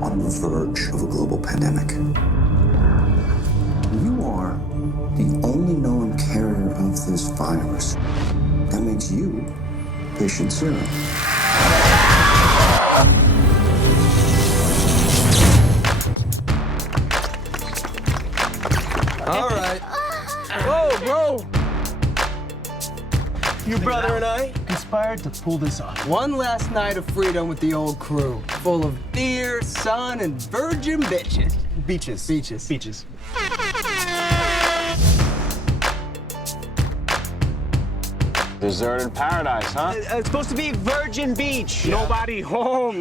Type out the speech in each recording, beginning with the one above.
on the verge of a global pandemic. You are the only known carrier of this virus. That makes you patient zero. All right. Whoa, bro. Your brother and I conspired to pull this off. One last night of freedom with the old crew, full of deer, sun, and virgin bitches. Beaches. Deserted paradise, huh? It's supposed to be Virgin Beach. Yeah. Nobody home.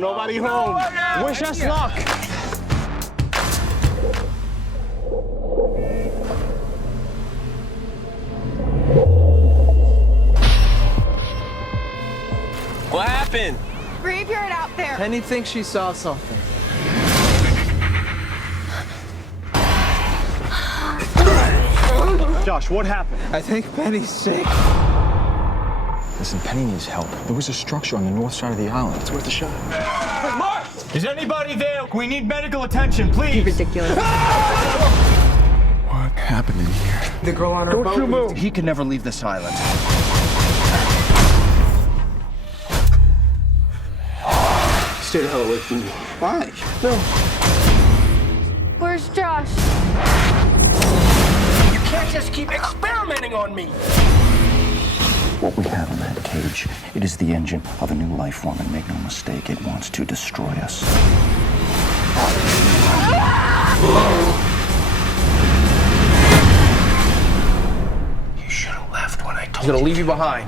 Wish us luck. What happened? Graveyard out there. Penny thinks she saw something. Josh, what happened? I think Penny's sick. Listen, Penny needs help. There was a structure on the north side of the island. It's worth a shot. Hey, Mark! Is anybody there? We need medical attention, please. Ridiculous. What happened in here? The girl on her boat. Don't you move. He could never leave this island. Stay the hell away from me. Why? No. Where's Josh? You can't just keep experimenting on me. What we have in that cage, it is the engine of a new life form, and make no mistake, it wants to destroy us. You should have left when I told He's gonna leave you behind.